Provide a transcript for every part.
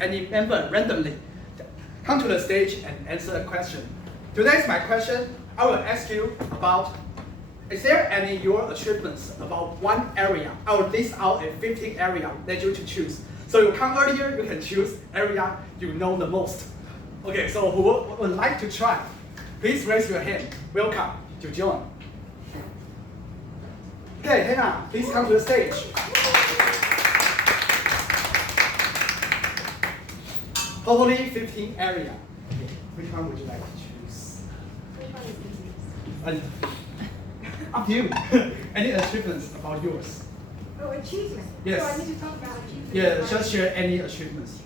any member randomly. Come to the stage and answer a question. Today's my question. I will ask you about, is there any your achievements about one area? I will list out a 15 area that you to choose. So you come earlier, you can choose area you know the most. Okay, so who would like to try? Please raise your hand. Welcome to join. Okay, Hannah, please come to the stage. Totally 15 area. Okay, which one would you like to choose? Which one is easiest? Up to you. Any achievements about yours? Oh, achievement. Yes. So I need to talk about achievement. Yeah, right? just share any achievements.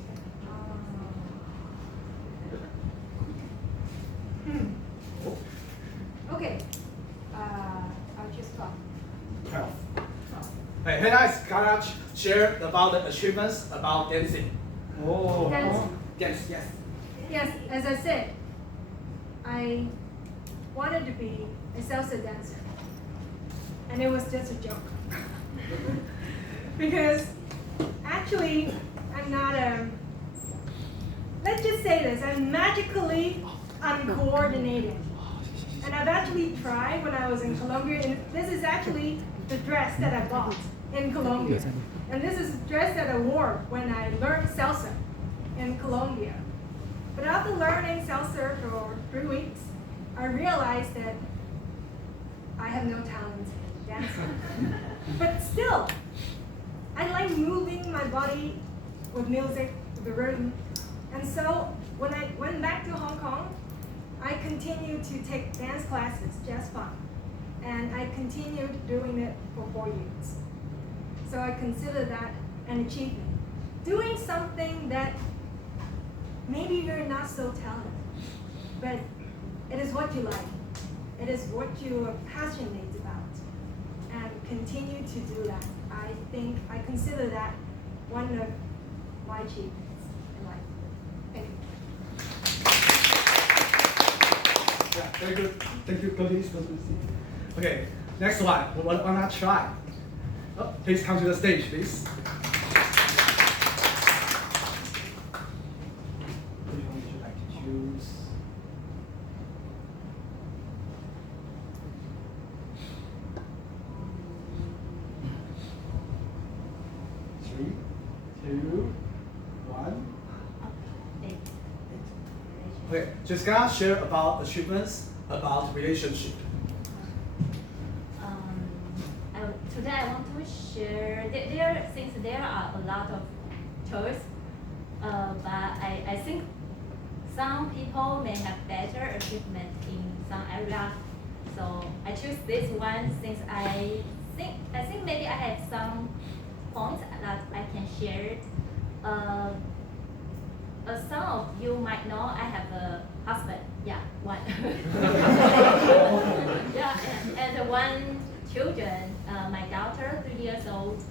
Okay. I'll just talk. 12. Hey, Hannah is gonna share about the achievements about dancing. Oh. Dancing. Yes, yes. Yes, as I said, I wanted to be a salsa dancer. And it was just a joke. Because actually, I'm not let's just say this, I'm magically uncoordinated. And I've actually tried when I was in Colombia, and this is actually the dress that I bought in Colombia. And this is the dress that I wore when I learned salsa in Colombia. But after learning salsa for 3 weeks, I realized that I have no talent in dancing. But still, I like moving my body with music, with the rhythm. And so when I went back to Hong Kong, I continued to take dance classes just fine. And I continued doing it for 4 years. So I consider that an achievement. Doing something that maybe you're not so talented, but it is what you like. It is what you are passionate about. And continue to do that. I consider that one of my achievements in life. Thank you. Yeah, very good. Thank you, Cody. Okay, next one. Why not try? Oh, please come to the stage, please. Which one would you like to choose? Three, two, one. Okay, just gonna share about achievements about relationship. Today I want to share, since there are a lot of choice, but I think some people may have better achievement in some area. So I choose this one since I think maybe I have some points that I can share. Some of you might know I have a husband. Yeah, one. Yeah, and one children. My daughter, 3 years old,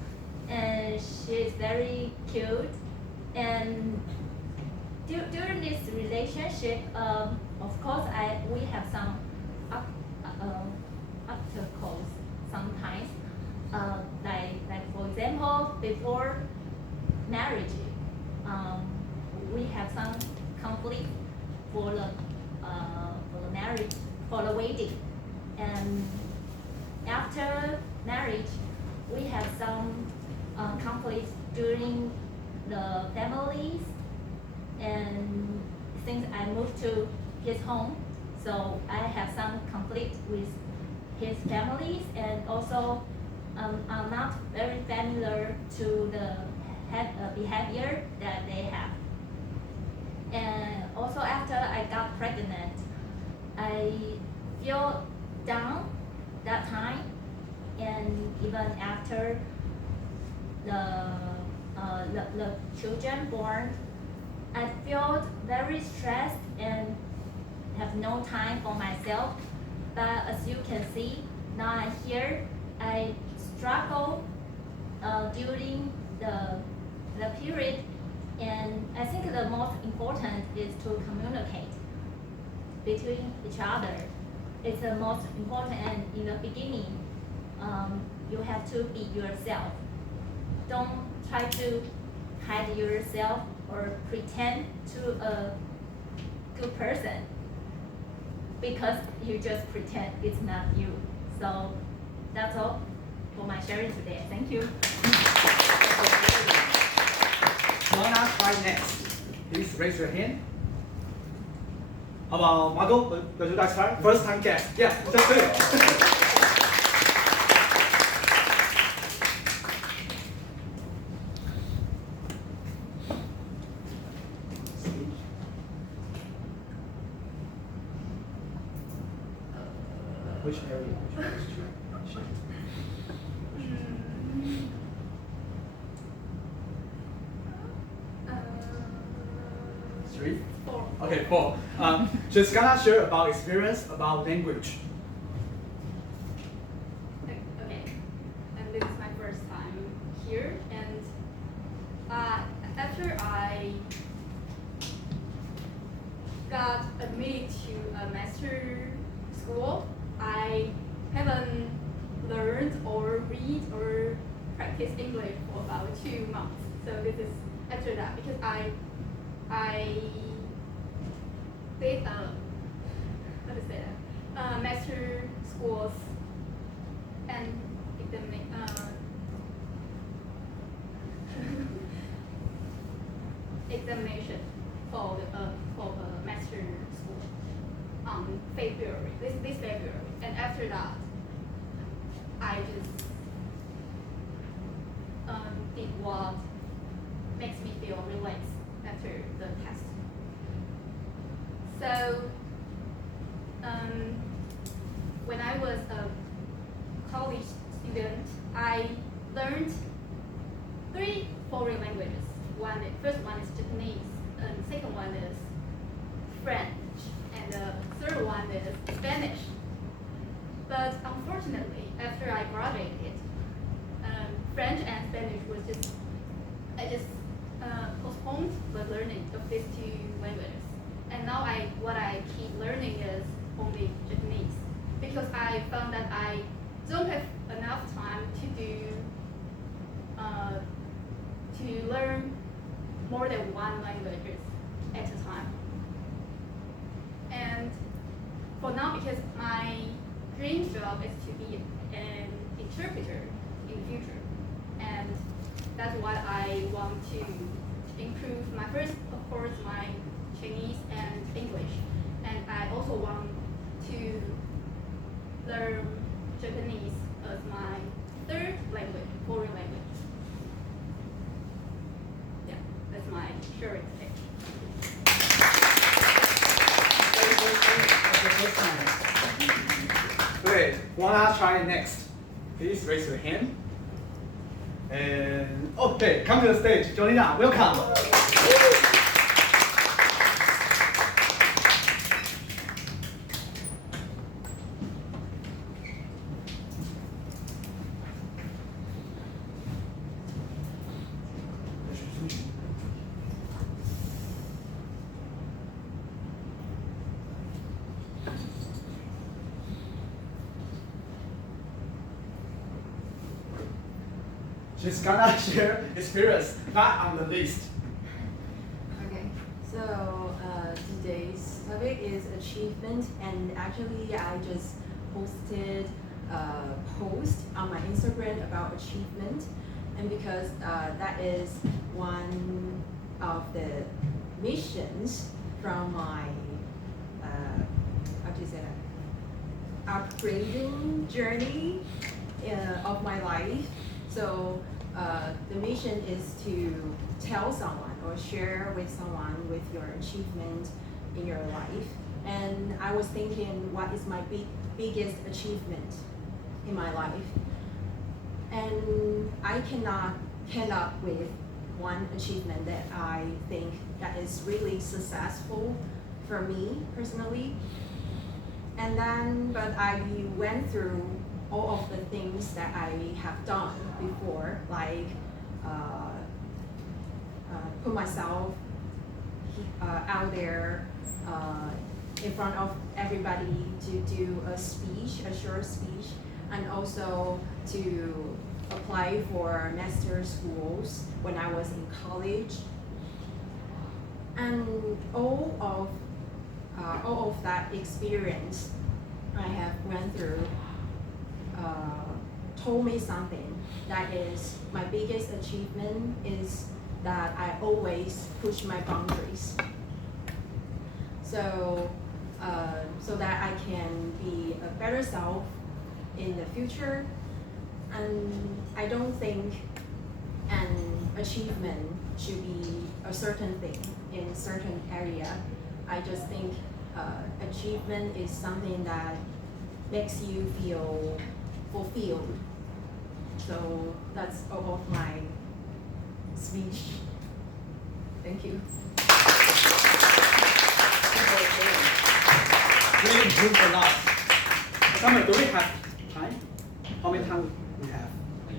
and she is very cute. And during this relationship, of course, we have some obstacles sometimes. Like for example, before marriage, we have some conflict for the marriage, for the wedding, and after marriage, we have some conflicts during the families, and since I moved to his home, so I have some conflict with his families, and also I'm not very familiar to the behavior that they have. And also after I got pregnant, I feel down that time, and even after the children born, I felt very stressed and have no time for myself. But as you can see, now I'm here, I struggle during the period, and I think the most important is to communicate between each other. It's the most important, and in the beginning, you have to be yourself. Don't try to hide yourself or pretend to a good person because you just pretend it's not you. So that's all for my sharing today. Thank you. Wanna try next? Please raise your hand. How about Margot? Would you like to try? First time guest. Yeah, just do it. Which area? Which area? Three? Four. Okay, four. She's gonna share about experience about language. Okay, and this is my first time here, and after I got admitted to a master school, I haven't learned or read or practice English for about 2 months. So this is after that because I did how to say that master schools and examination for the master school on February this February, and after that I just did what makes me feel relaxed after the test. So when I was a college student, I learned 3 foreign languages. First one is Japanese, and second one is French, and the third one is Spanish. But unfortunately, after I graduated, French and Spanish I just postponed the learning of these 2 languages. And now what I keep learning is only Japanese, because I found that I don't have enough time to learn more than 1 language at a time. And for now, because my dream job is to be an interpreter in the future, and that's what I want to improve. My first, of course, my Chinese and English, and I also want to learn Japanese as my 3rd language, foreign language. Yeah, that's my sharing today. Okay, wanna try next? Please raise your hand. And okay, come to the stage, Jolina, welcome. She's gonna share experience, not on the list. Okay, so today's topic is achievement, and actually I just posted a post on my Instagram about achievement, and because that is one of the missions from my how do you say that, upgrading journey of my life. So the mission is to tell someone or share with someone with your achievement in your life. And I was thinking, what is my biggest achievement in my life? And I cannot come up with one achievement that I think that is really successful for me personally. And then, but I went through all of the things that I have done before, like put myself out there in front of everybody to do a speech, a short speech, and also to apply for master schools when I was in college. And all of that experience I have went through told me something. That is, my biggest achievement is that I always push my boundaries. So that I can be a better self in the future. And I don't think an achievement should be a certain thing in certain area. I just think achievement is something that makes you feel fulfilled. So that's all of my speech. Thank you. Really improved a lot. Summer, do we have time? How many time we have?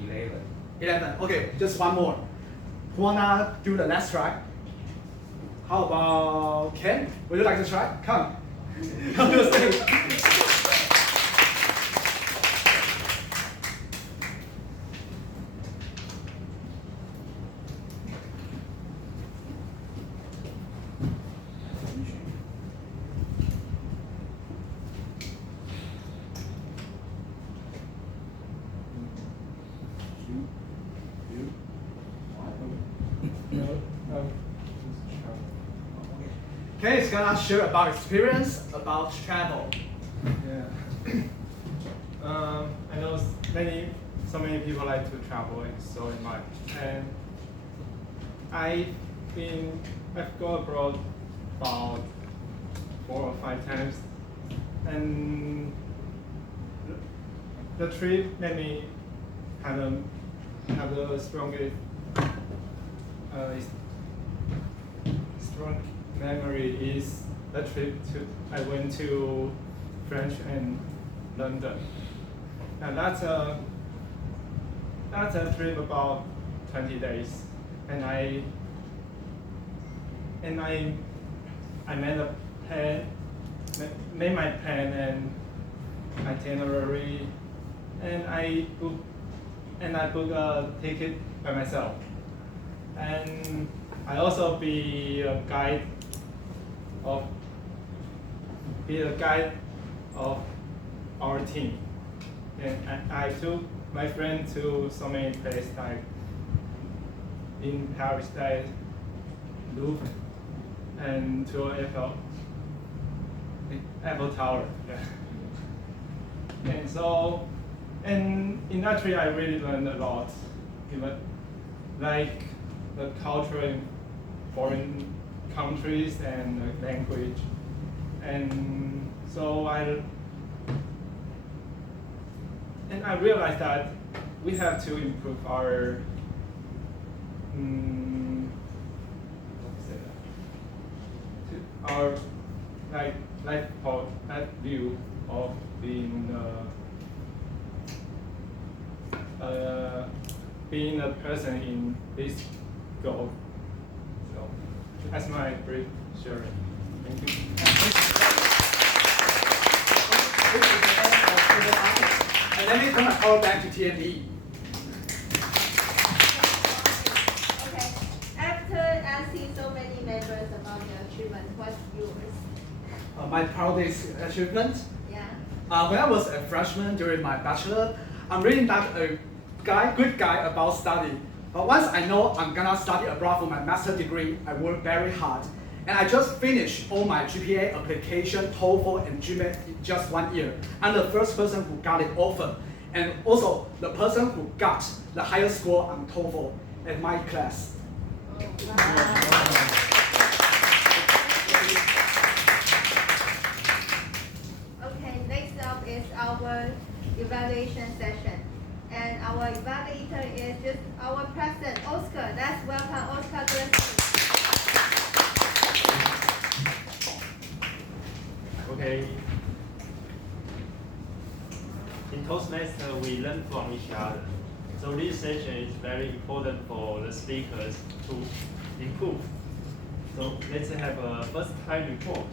11. 11. Okay, just one more. Who wanna do the last try? How about Ken? Would you like to try? Come. Come to the stage. Ken is gonna share about experience about travel. Yeah. I know so many people like to travel, and so am I. And I've gone abroad about 4 or 5 times, and the trip made me have the strongest, strong memory is the trip I went to France and London, and that's a trip about 20 days, and I made my plan and itinerary, and I booked a ticket by myself, and I also be a guide of our team, and I took my friend to so many places, like in Paris, like Louvre, and to Eiffel Tower. Yeah. And in that trip I really learned a lot, even like the culture in foreign countries and the language. And so I realized that we have to improve our life view of being a person in this goal. So that's my brief sharing. Thank you. And let me turn my power back to TND. Okay. After asking so many members about your achievement, what's yours? My proudest achievement. Yeah. When I was a freshman during my bachelor, I'm really not a good guy about study. But once I know I'm gonna study abroad for my master's degree, I work very hard. And I just finished all my GPA application, TOEFL, and GMAT in just 1 year. I'm the first person who got it offer, and also the person who got the highest score on TOEFL at my class. Okay, next up is our evaluation session. And our evaluator is just our president, Oscar. Let's welcome Oscar to the stage. Okay. In Toastmaster, we learn from each other. So this session is very important for the speakers to improve. So let's have a first time report.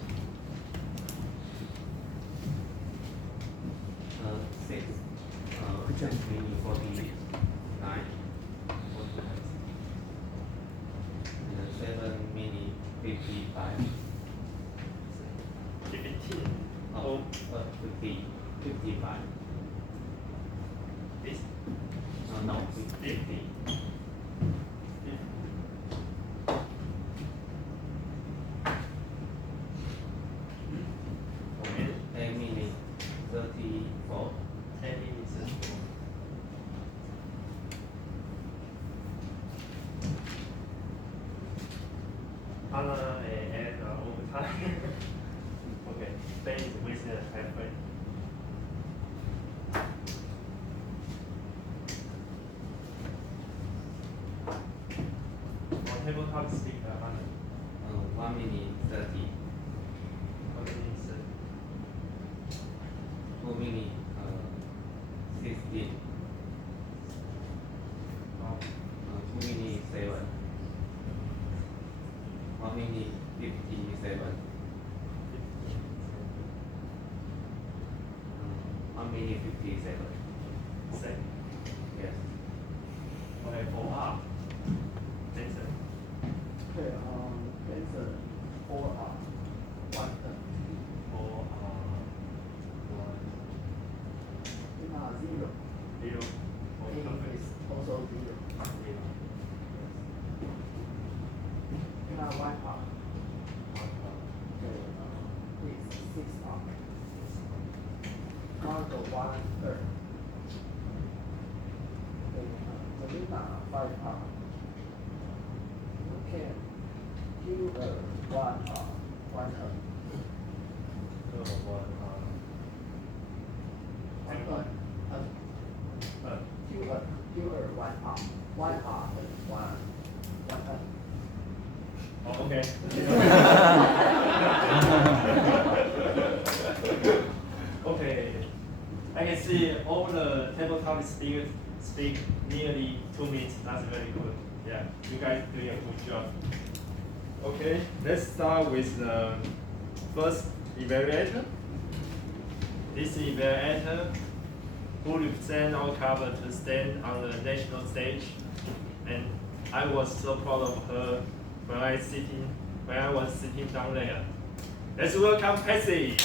6, 49, 49, 7, 50. 55. 15. Oh, 50. 55. This? No, 50. Okay. 10 minutes. 34. 10 minutes. Anna and overtime. Okay, space with the halfway. On tabletop speaker, Anna. 1 minute 30. 1 minute. 2 minutes 16. Oh, 2 minutes 7. 1 minute 57. 1 minute 57. same. Yes. Okay, for up. Jason. Okay, answer 4 1 For 0. 0. For A perfect. is also 0. 0. 1 R. 1. Okay, is 6 R. Marco 1 third. Okay, Selena 5 R. Okay, Q 1 R. 1 R. 1. Q 1 R. 1 R and 1 R. Oh, okay. Okay. I can see all the tabletop speakers speak nearly 2 minutes. That's very good. Yeah, you guys doing a good job. Okay, let's start with the first evaluator. This evaluator who represent our club to stand on the national stage, and I was so proud of her when I was sitting down there. Let's welcome Patsy.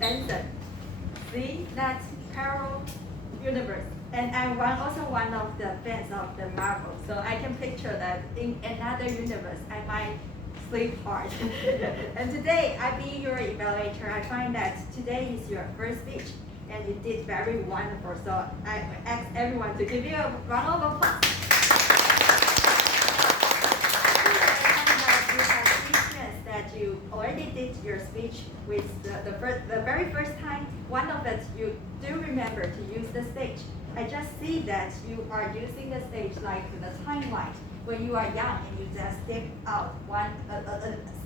Benson. See, that's parallel universe. And I'm also one of the fans of the Marvel. So I can picture that in another universe, I might sleep hard. And today, I being your evaluator, I find that today is your first speech. And you did very wonderful. So I ask everyone to give you a round of applause. That you already did your speech with the very first time. One of it, you do remember to use the stage. I just see that you are using the stage like the timeline. When you are young and you just step out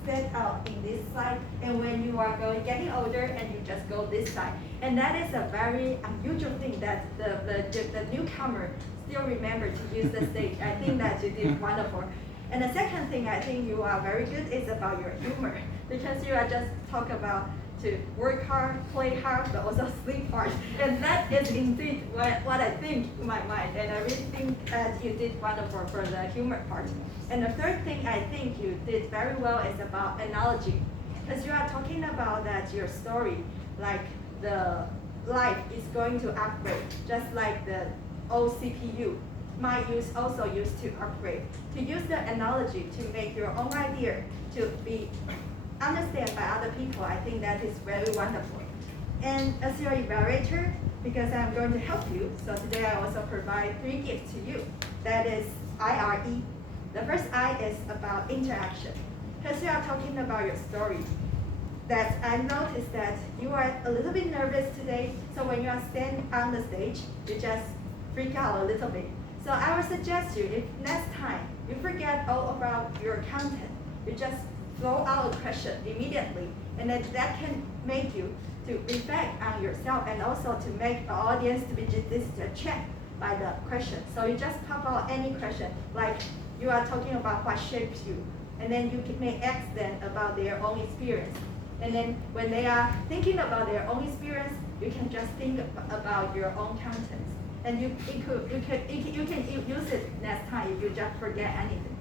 step out in this side, and when you are getting older and you just go this side. And that is a very unusual thing that the newcomer still remember to use the stage. I think that you did wonderful. And the second thing I think you are very good is about your humor, because you are just talk about to work hard, play hard, but also sleep hard. And that is indeed what I think in my mind. And I really think that you did wonderful for the humor part. And the third thing I think you did very well is about analogy, because you are talking about that your story, like the life is going to upgrade, just like the old CPU. Might also used to upgrade. To use the analogy to make your own idea to be understood by other people, I think that is very wonderful. And as your evaluator, because I'm going to help you, so today I also provide 3 gifts to you. That is IRE. The first I is about interaction. Because you are talking about your story, that I noticed that you are a little bit nervous today, so when you are standing on the stage, you just freak out a little bit. So I would suggest you, if next time you forget all about your content, you just throw out a question immediately, and then that can make you to reflect on yourself and also to make the audience to be just checked by the question. So you just pop out any question, like you are talking about what shapes you, and then you may ask them about their own experience. And then when they are thinking about their own experience, you can just think about your own content. and you can use it next time if you just forget anything.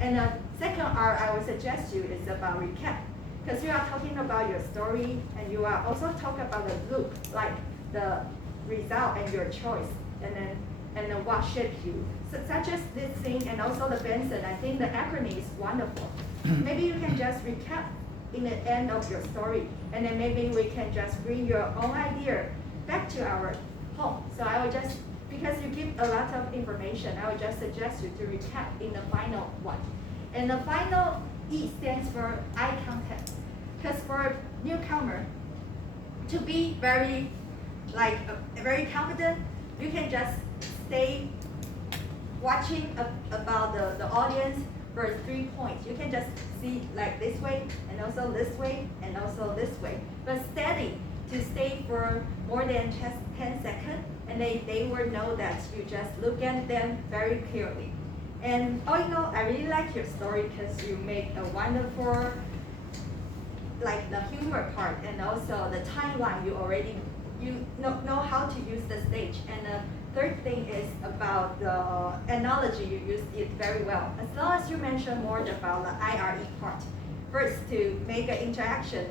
And the second R I would suggest you is about recap, because you are talking about your story and you are also talking about the loop, like the result and your choice, and then what shaped you. So, such as this thing and also the Benson, I think the acronym is wonderful. Maybe you can just recap in the end of your story, and then maybe we can just bring your own idea back to our home. So I would just, because you give a lot of information, I would just suggest you to recap in the final one. And the final E stands for eye contact. Because for a newcomer, to be very, very confident, you can just stay watching about the audience for 3 points. You can just see like this way, and also this way, and also this way. But steady, to stay for more than just 10 seconds, and they will know that you just look at them very clearly. And all in all, I really like your story because you make a wonderful, like the humor part, and also the timeline. You know how to use the stage. And the third thing is about the analogy. You used it very well. As long as you mention more about the IRE part, first to make an interaction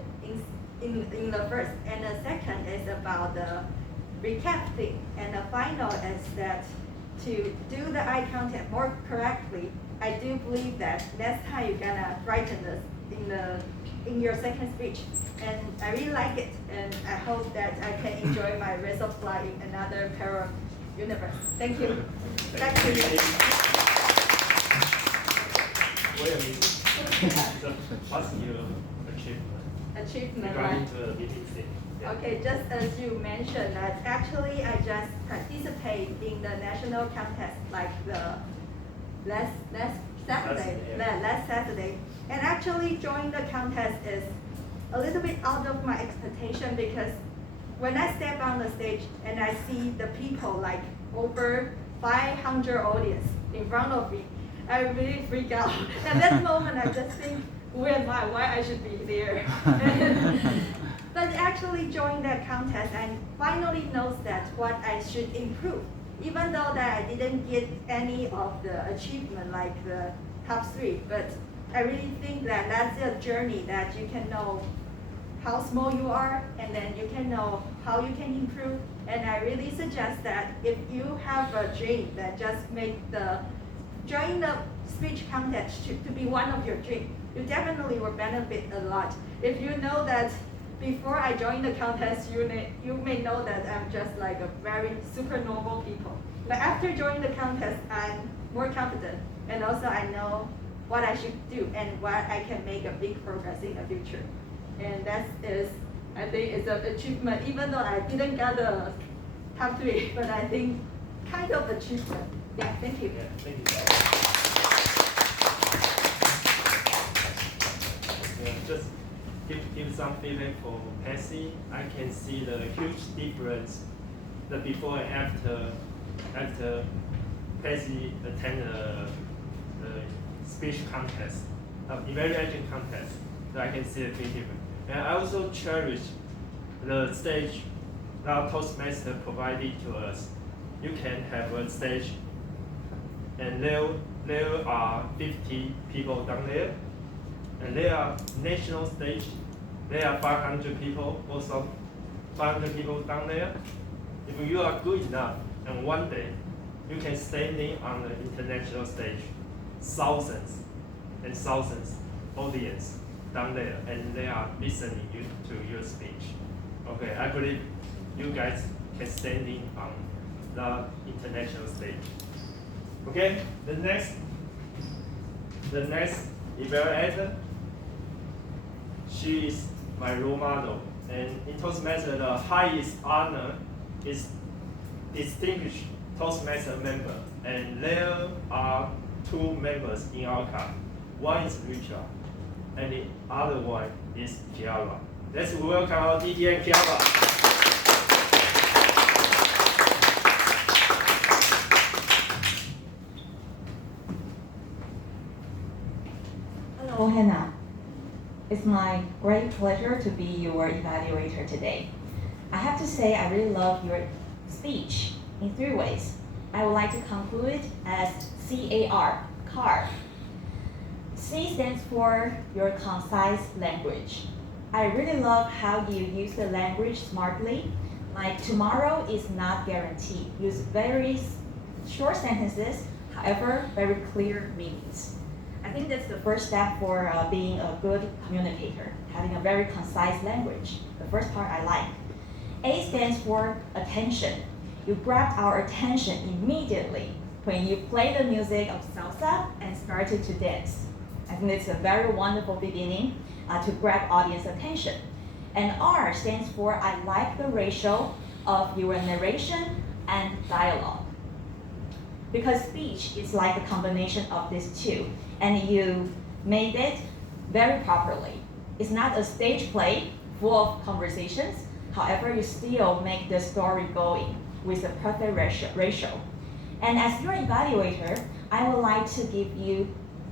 in the first, and the second is about the recap thing, and the final is that to do the eye contact more correctly. I do believe that next time you're gonna brighten this in your second speech, and I really like it, and I hope that I can enjoy my rest of life in another parallel universe. Thank you. Back to you. Wait a minute. So what's your achievement Right? regarding to the meeting thing? Yeah. Okay, just as you mentioned, that actually I just participate in the national contest, like the last Saturday, and actually joining the contest is a little bit out of my expectation, because when I step on the stage and I see the people, like over 500 audience in front of me, I really freak out. At that moment, I just think, who am I? Why I should be there? But actually joining that contest, I finally knows that what I should improve. Even though that I didn't get any of the achievement like the top 3, but I really think that that's a journey that you can know how small you are, and then you can know how you can improve. And I really suggest that if you have a dream, that just join the speech contest to be one of your dreams. You definitely will benefit a lot. If you know that before I joined the contest, you may know that I'm just like a very super normal people. But after joining the contest, I'm more confident, and also I know what I should do and what I can make a big progress in the future. And that is, I think, it's an achievement, even though I didn't get the top 3, but I think kind of achievement. Yeah, thank you. Yeah, thank you. Yeah, just give some feedback for Patsy. I can see the huge difference, the before and after Patsy attend the speech contest, evaluation contest. So I can see a big difference. And I also cherish the stage that Toastmaster provided to us. You can have a stage, and there are 50 people down there, and there are national stage. There are 500 people, also 500 people down there. If you are good enough, and one day you can standing on the international stage, thousands and thousands audience down there, and they are listening to your speech. Okay, I believe you guys can standing on the international stage. Okay, the next evaluator, she is my role model, and in Toastmaster, the highest honor is distinguished Toastmaster member, and there are 2 members in our club. One is Richard, and the other one is Kiara. Let's welcome our DT and Kiara. Hello, Hannah. It's my great pleasure to be your evaluator today. I have to say I really love your speech. in 3 ways. I would like to conclude it as CAR, CAR. C stands for your concise language. I really love how you use the language smartly. Like tomorrow is not guaranteed. Use very short sentences, however, very clear meanings. I think that's the first step for being a good communicator, having a very concise language. The first part I like. A stands for attention. You grab our attention immediately when you play the music of salsa and started to dance. I think it's a very wonderful beginning to grab audience attention. And R stands for I like the ratio of your narration and dialogue. Because speech is like a combination of these two, and you made it very properly. It's not a stage play full of conversations, however, you still make the story going with a perfect ratio. And as your evaluator, I would like to give you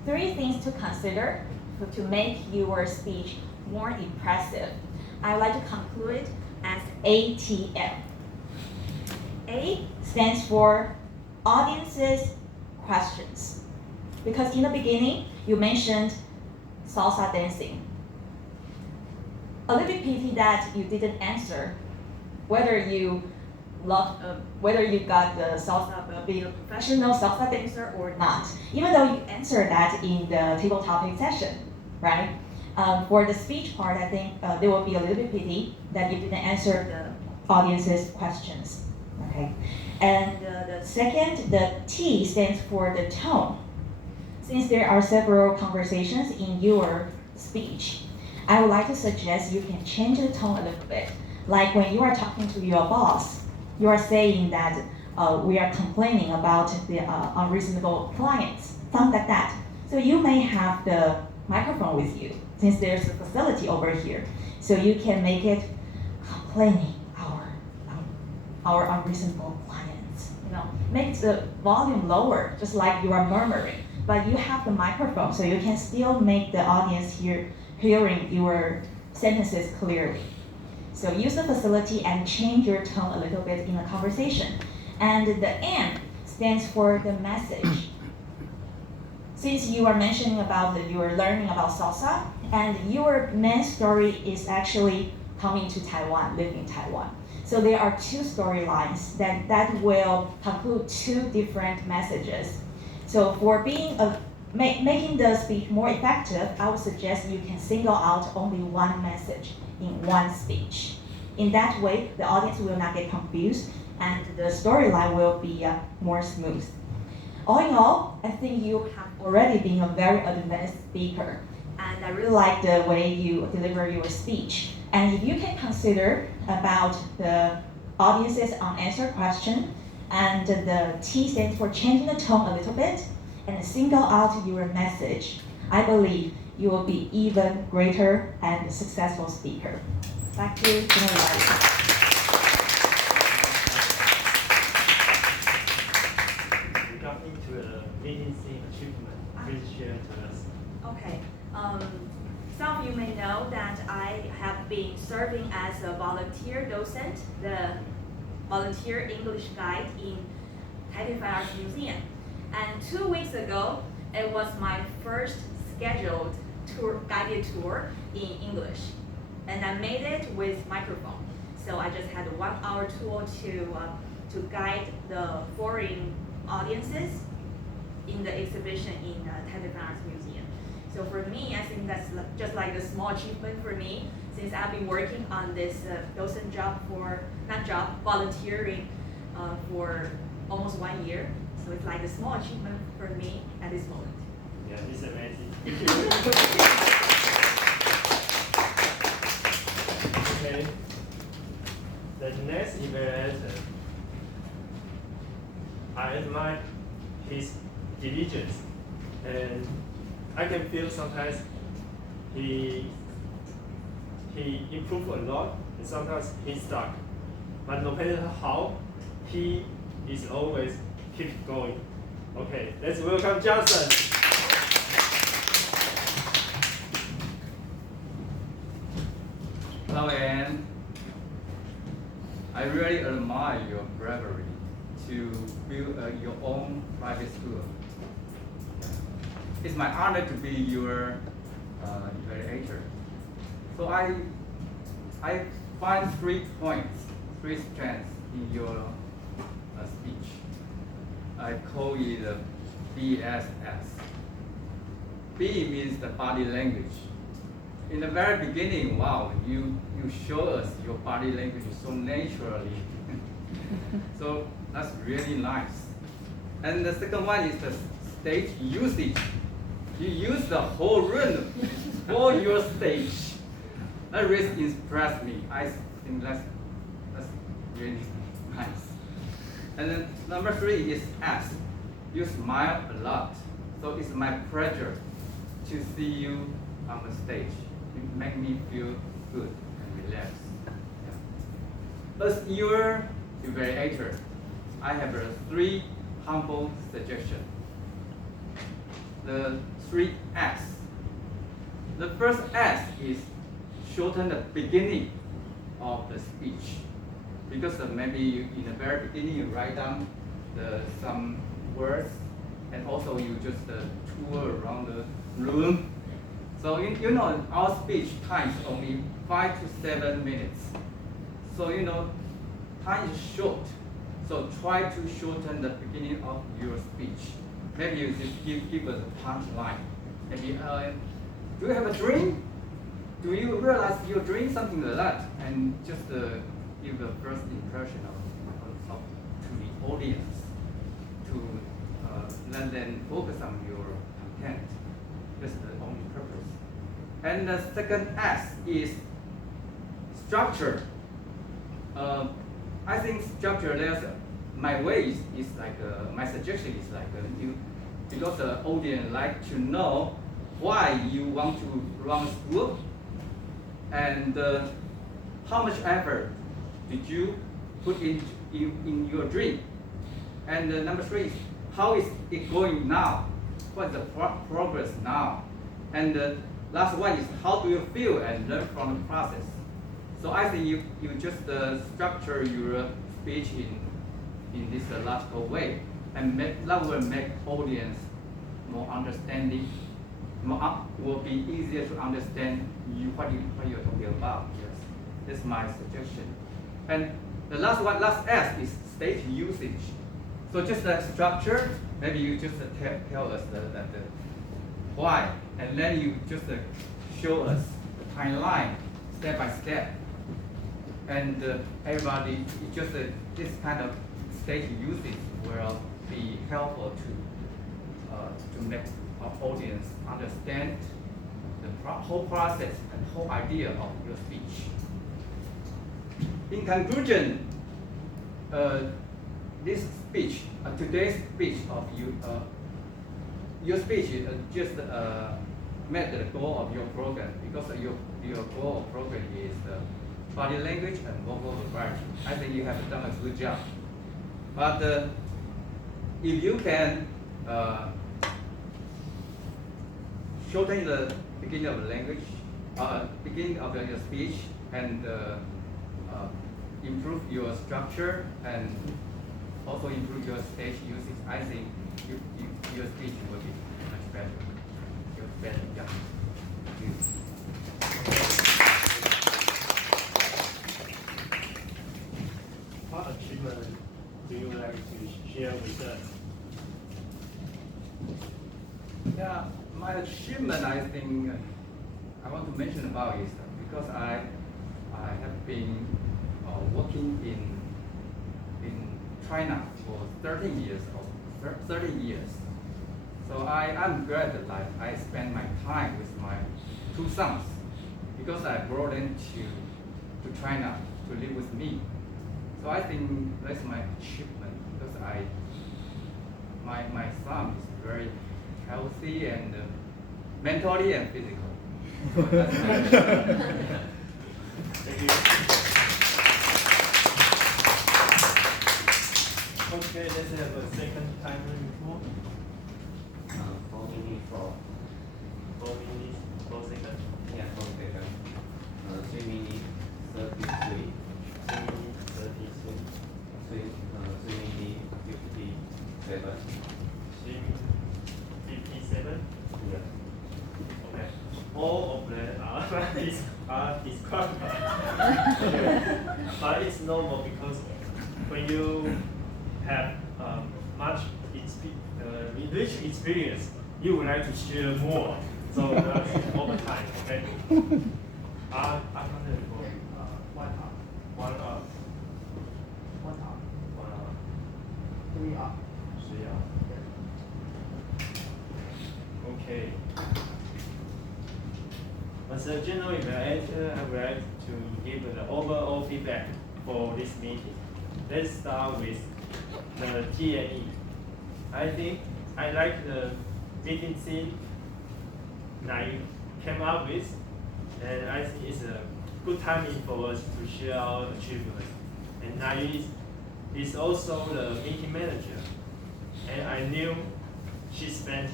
3 things to consider to make your speech more impressive. I would like to conclude it as ATM. A stands for audience's questions. Because in the beginning, you mentioned salsa dancing. A little bit pity that you didn't answer whether you got the salsa, being a professional salsa dancer or not, even though you answered that in the table topic session, right? For the speech part, I think there will be a little bit pity that you didn't answer the audience's questions, okay? And the second, the T stands for the tone. Since there are several conversations in your speech, I would like to suggest you can change the tone a little bit. Like when you are talking to your boss, you are saying that we are complaining about the unreasonable clients, something like that. So you may have the microphone with you, since there's a facility over here. So you can make it complaining our unreasonable clients. Make the volume lower, just like you are murmuring. But you have the microphone, so you can still make the audience hearing your sentences clearly. So use the facility and change your tone a little bit in the conversation. And the M stands for the message. Since you are mentioning about you are learning about salsa, and your main story is actually coming to Taiwan, living in Taiwan. So there are 2 storylines that will conclude 2 different messages. So for making the speech more effective, I would suggest you can single out only one message in one speech. In that way, the audience will not get confused and the storyline will be more smooth. All in all, I think you have already been a very advanced speaker, and I really like the way you deliver your speech. And if you can consider about the audience's unanswered question, and the T stands for changing the tone a little bit, and single out your message, I believe you will be even greater and successful speaker. Back to you, We got into the meeting-2 achievement. Please share to us. Okay. Some of you may know that I have been serving as a volunteer docent, the volunteer English guide in Taipei Fine Arts Museum. And 2 weeks ago, it was my first scheduled guided tour in English. And I made it with microphone. So I just had a 1-hour tour to guide the foreign audiences in the exhibition in Taipei Fine Arts Museum. So for me, I think that's just like a small achievement for me, since I've been working on this docent job volunteering for almost 1 year. So it's like a small achievement for me at this moment. Yeah, it's amazing. Okay. The next evaluator, I admire his diligence, and I can feel sometimes he improved a lot, and sometimes he's stuck. But no matter how, he is always keep going. Okay, let's welcome Johnson. Hello, Anne. I really admire your bravery to build your own private school. It's my honor to be your evaluator. So I find 3 points, 3 strengths in your speech. I call it BSS. B means the body language. In the very beginning, wow, you show us your body language so naturally. So that's really nice. And the second one is the stage usage. You use the whole room for your stage. That really impressed me. I think that's really nice. And then number 3 is S. You smile a lot. So it's my pleasure to see you on the stage. It makes me feel good and relaxed. Yeah. As your evaluator, I have 3 humble suggestions. The 3 S. The first S is shorten the beginning of the speech. Because maybe in the very beginning you write down some words, and also you just tour around the room. So you know our speech time is only 5 to 7 minutes. So you know time is short. So try to shorten the beginning of your speech. Maybe you just give us a punchline. Maybe do you have a dream? Do you realize your dream? Something like that, and just give a first impression of to the audience to let them focus on your content. That's the only purpose. And the second S is structure. I think structure. My way is like my suggestion is like because the audience like to know why you want to run school and how much effort did you put in your dream. And number 3 is how is it going now? What's the progress now? And the last one is how do you feel and learn from the process. So I think you just structure your speech in this logical way, and that will make audience more understanding. Will be easier to understand what you're talking about. Yes, that's my suggestion. And the last S is stage usage. So just the structure, maybe you just tell us the why, and then you just show us the timeline step by step. And everybody, just this kind of stage usage will be helpful to make our audience understand the whole process and whole idea of your speech. In conclusion, this speech, today's speech of you, your speech just met the goal of your program, because your goal of program is body language and vocal variety. I think you have done a good job. But if you can shorten the beginning of the language, beginning of your speech, and improve your structure and also improve your stage usage, I think your speech will be much better. Yeah. Thank you. What achievement do you like to share with us? Yeah, my achievement, I think I want to mention about is because I have been working in China for 13 years. So I'm glad that I spend my time with my 2 sons, because I brought them to China to live with me. So I think that's my achievement, because my son is very healthy and mentally and physically. So that's my achievement. Thank you. Okay, let's have a second time report. 4 minutes for 4 minutes, 4 seconds. yeah 4 seconds. 3 minutes 33. 3 minutes 33. 3 minutes Team 57. Yes. Okay. All of them are disqualified. But it's normal because when you have much rich experience, you would like to share more. So that's over time. Okay. I counted for 1 hour. 1 hour. 1 hour. 1 hour. 3 hours. 3 hours. Okay. As a general evaluator, I would like to give the overall feedback for this meeting. Let's start with the T&E. I think I like the meeting scene that you came up with, and I think it's a good timing for us to share our achievement. And Nayu is also the meeting manager, and I knew she spent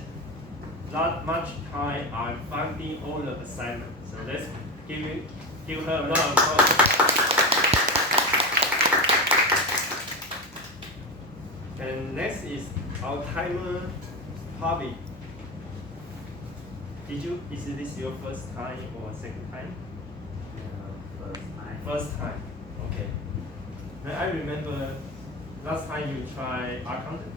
not much time on finding all the assignments. So let's give her a round of applause. And next is our timer hobby. Is this your first time or second time? First time. First time. Okay. Now I remember last time you tried accountant.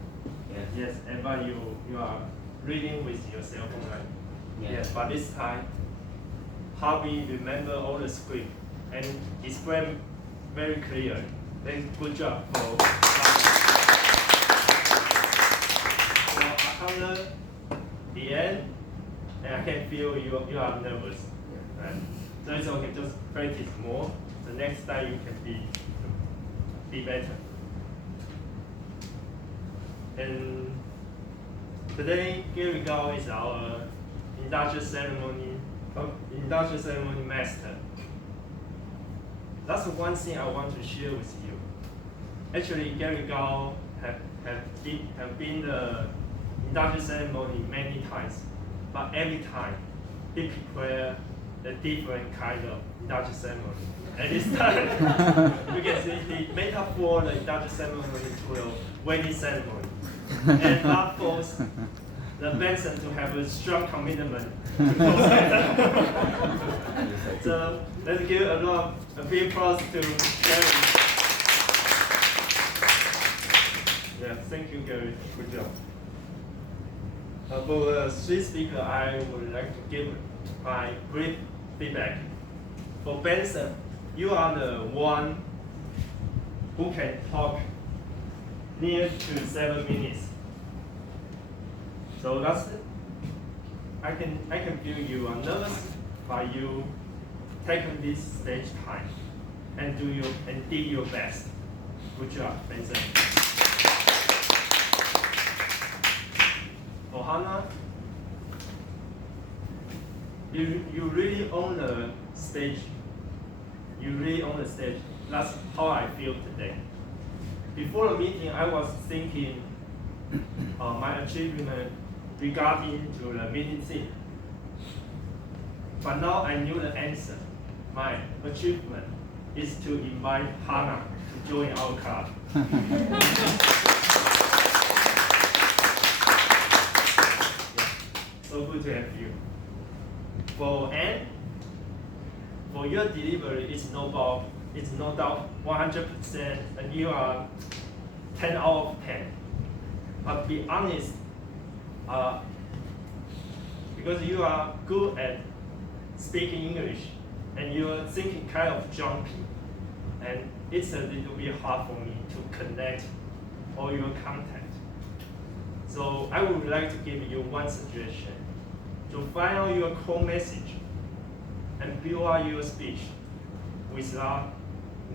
Yes. Yes, and but you are reading with your cell phone, right? Yes. But this time, hobby remember all the script and explain very clear. Then good job for accountant. The end, and I can feel you are nervous, right? So it's okay. Just practice more. The next time you can be better. And today, here we go is our induction ceremony master. That's one thing I want to share with you. Actually, Gary Gao have been the induction ceremony many times, but every time he prepare a different kind of induction ceremony. And this time, you can see he metaphor the induction ceremony to a wedding ceremony, and that forced the Benson to have a strong commitment to Toastmaster. So let's give a big applause to Gary. Yeah, thank you, Gary. Good job. For the three speakers, I would like to give my brief feedback. For Benson, you are the one who can talk near to 7 minutes. So that's it. I can feel you are nervous, but you take this stage time and did your best. Good job, Benson. For Hannah, you really own the stage. You really own the stage. That's how I feel today. Before the meeting, I was thinking my achievement regarding to the meeting theme. But now I knew the answer. My achievement is to invite Hannah to join our club. So good to have you. For Anne, for your delivery, it's no doubt 100%, and you are 10 out of 10. But be honest, because you are good at speaking English, and you are thinking kind of jumpy, and it's a little bit hard for me to connect all your content. So I would like to give you one suggestion. To find out your core message and build out your speech without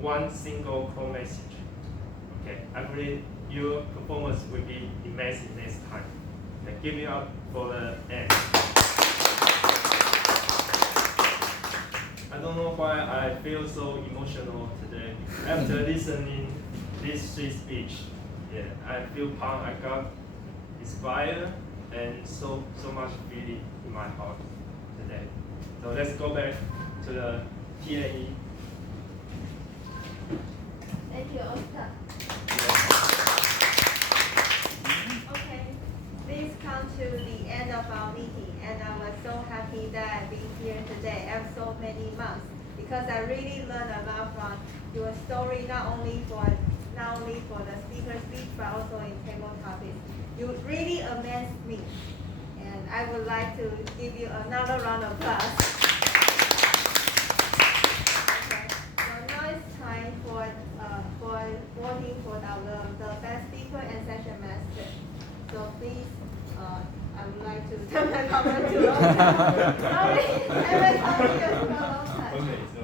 one single core message. Okay, I believe your performance will be amazing next time. Okay, give it up for the end. I don't know why I feel so emotional today after listening this three speech. Yeah, I feel pumped. I got inspired and so much feeling in my heart today. So let's go back to the T&E. Thank you, Oscar. Okay, come to the end of our meeting, and I was so happy that being here today after so many months, because I really learned a lot from your story, not only for the speaker speech, but also in table topics. You really amazed me, and I would like to give you another round of applause. Okay, so now it's time for voting for the best speaker and session master. So please, I would like to turn my camera to Oscar. Sorry, I haven't talked to you for a long time. Okay, so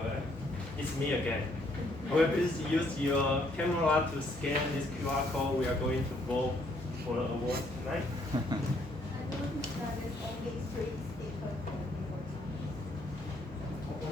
it's me again. Will please use your camera to scan this QR code. We are going to vote for the award tonight. I noticed that there's only 3 speakers for the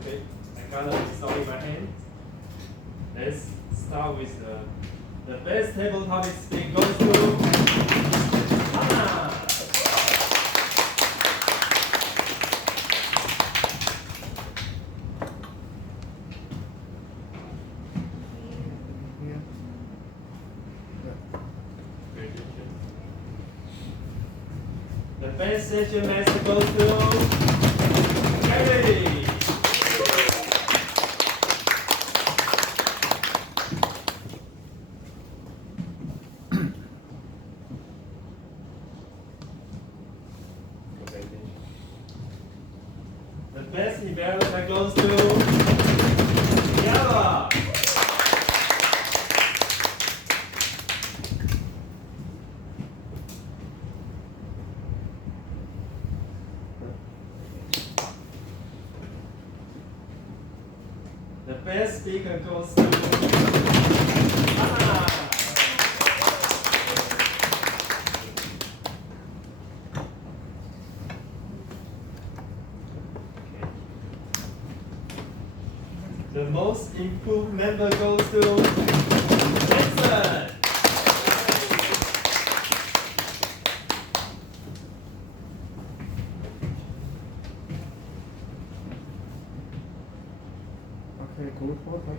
Okay, I got a result in my hand. Let's start with the best table topic speak goes to Anna. The best session master goes to Gary. The best developer goes to Yara. The best speaker goes to Anna. most improved member goes to Jason. Okay, good photo.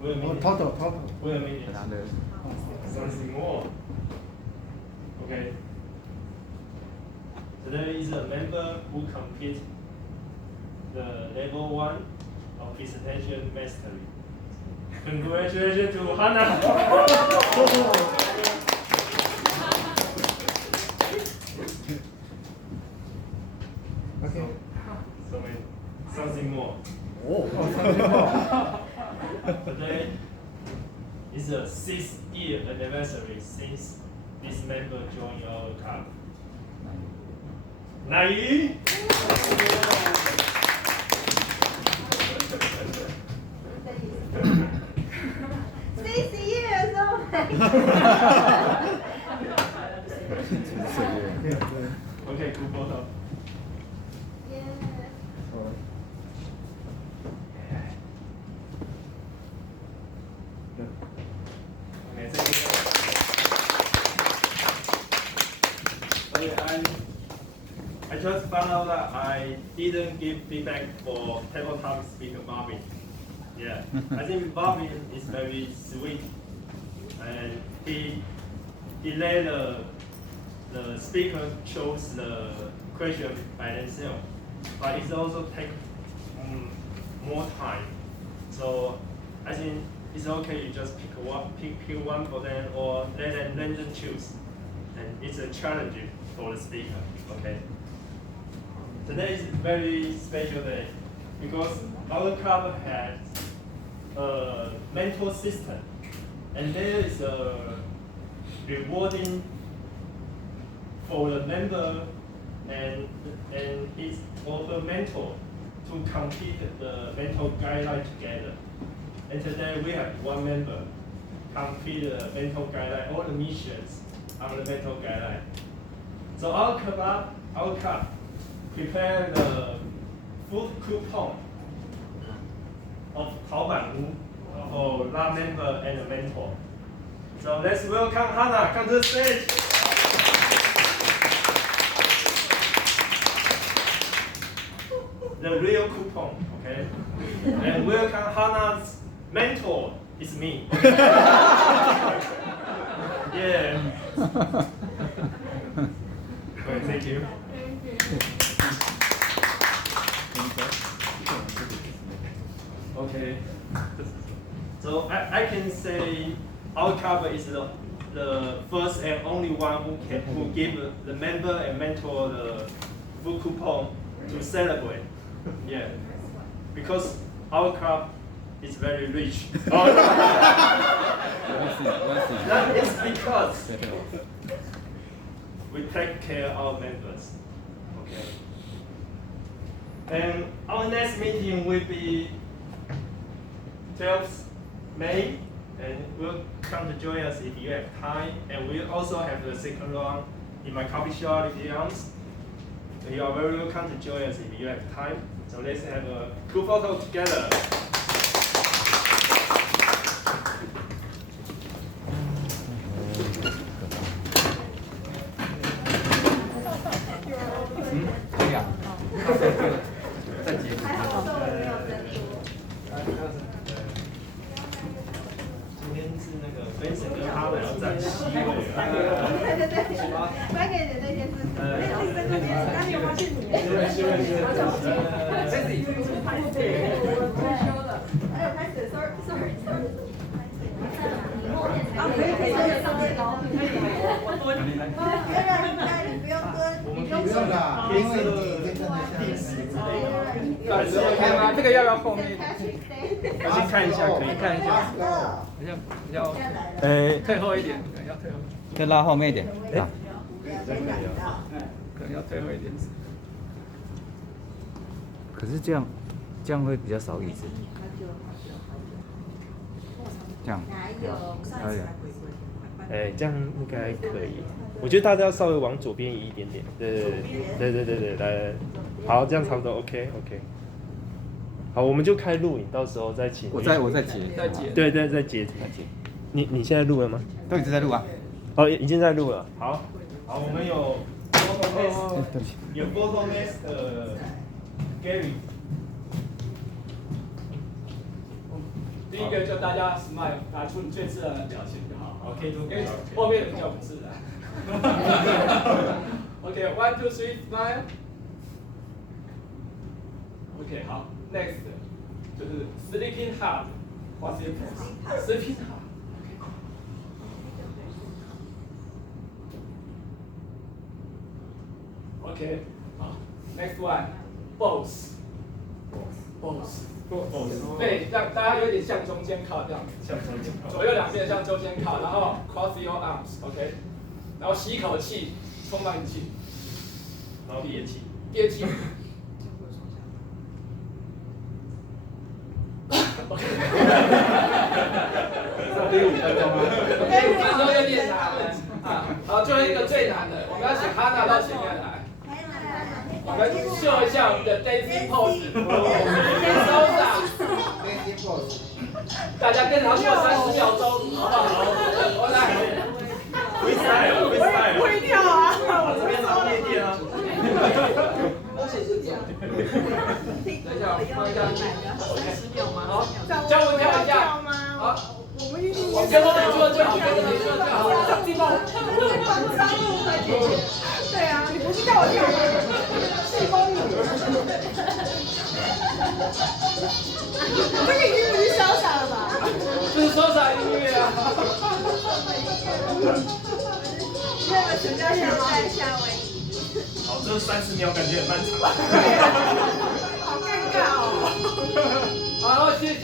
Wait a minute. Total. Wait a minute. Something more. Okay. There is a member who completed the level 1 of presentation mastery. Congratulations to Hannah. Okay. So something more. Today is the 6th year anniversary since this member joined our club. 60 years, oh my God. Okay, good photo. Yeah. Okay, thank you. Okay, I just found out that I didn't give feedback for tabletop speaker Marvin. Yeah, I think Marvin is very sweet, and he let the speaker chose the question by themselves, but it also take more time. So I think it's okay. You just pick one for them, or let them choose, and it's a challenge for the speaker. Okay. Today is a very special day because our club has a mentor system, and there is a rewarding for the member and his other mentor to complete the mentor guideline together. And today we have one member complete the mentor guideline, all the missions on the mentor guideline. So our club prepare the food coupon of Taoban for that member and the mentor. So let's welcome Hannah, come to the stage. The real coupon, okay? And welcome Hannah's mentor is me. Yeah. Okay, thank you. Okay. So I can say our club is the first and only one who give the member and mentor the food coupon to celebrate. Yeah. Because our club is very rich. That is because we take care of our members. Okay. And our next meeting will be 12th May, and will come to join us if you have time. And we also have the second round in my coffee shop if you want. So you are very welcome to join us if you have time. So let's have a cool photo together. Benson 跟哈维要站 C 位。对，颁给你那天是。那你有发现你？还有开始 ，sorry。可以上面高，可以。我蹲。别人你不用蹲，你不用蹲的，因为你真的像。这个要不要后面？先看一下，可以看一下。要，退后一点，要退后。再拉后面一点。啊。可能要退后一点。可是这样会比较少椅子。这样。这样应该可以。我觉得大家要稍微往左边移一点点。对，来，好，这样差不多 OK。好。好，我们就开录影，到时候再请。我在截。对，在截图。你现在录了吗？都一直在录啊。哦，已经在录了。好，我们有 photomaster Gary。第一个就大家 smile， 打出你最自然的表情就好。OK， 因为后面的比较不自然。OK， 1 2 3 smile。OK， 好 ，next 就是 sleeping hard，what's your sleeping hard？ OK， 好 ，next one，boss。对，让大家有点向中间靠这样子，向中间靠，左右两边向中间靠，然后 cross your arms，OK， 然后吸一口气，充满气，然后憋气。OK， 这5分钟吗？5分钟有点难了啊！好，最后一个最难的，我们要请哈娜到前面来。我们秀一下我们的 dancing pose， 先收上。dancing pose， 大家跟着秀30秒钟，好不好？我来。会塞，会跳啊！这边拿夜店啊。等一下，放一下。30秒吗？好，教我跳一下。好，我跟着你做就好，跟着你做就好。地方，对啊，你不是叫我跳吗？气风舞。这个已经不是潇洒了吧？这是潇洒音乐啊。那个全家人在夏威夷。好，这30秒感觉很漫长。好尴尬哦。好，谢谢。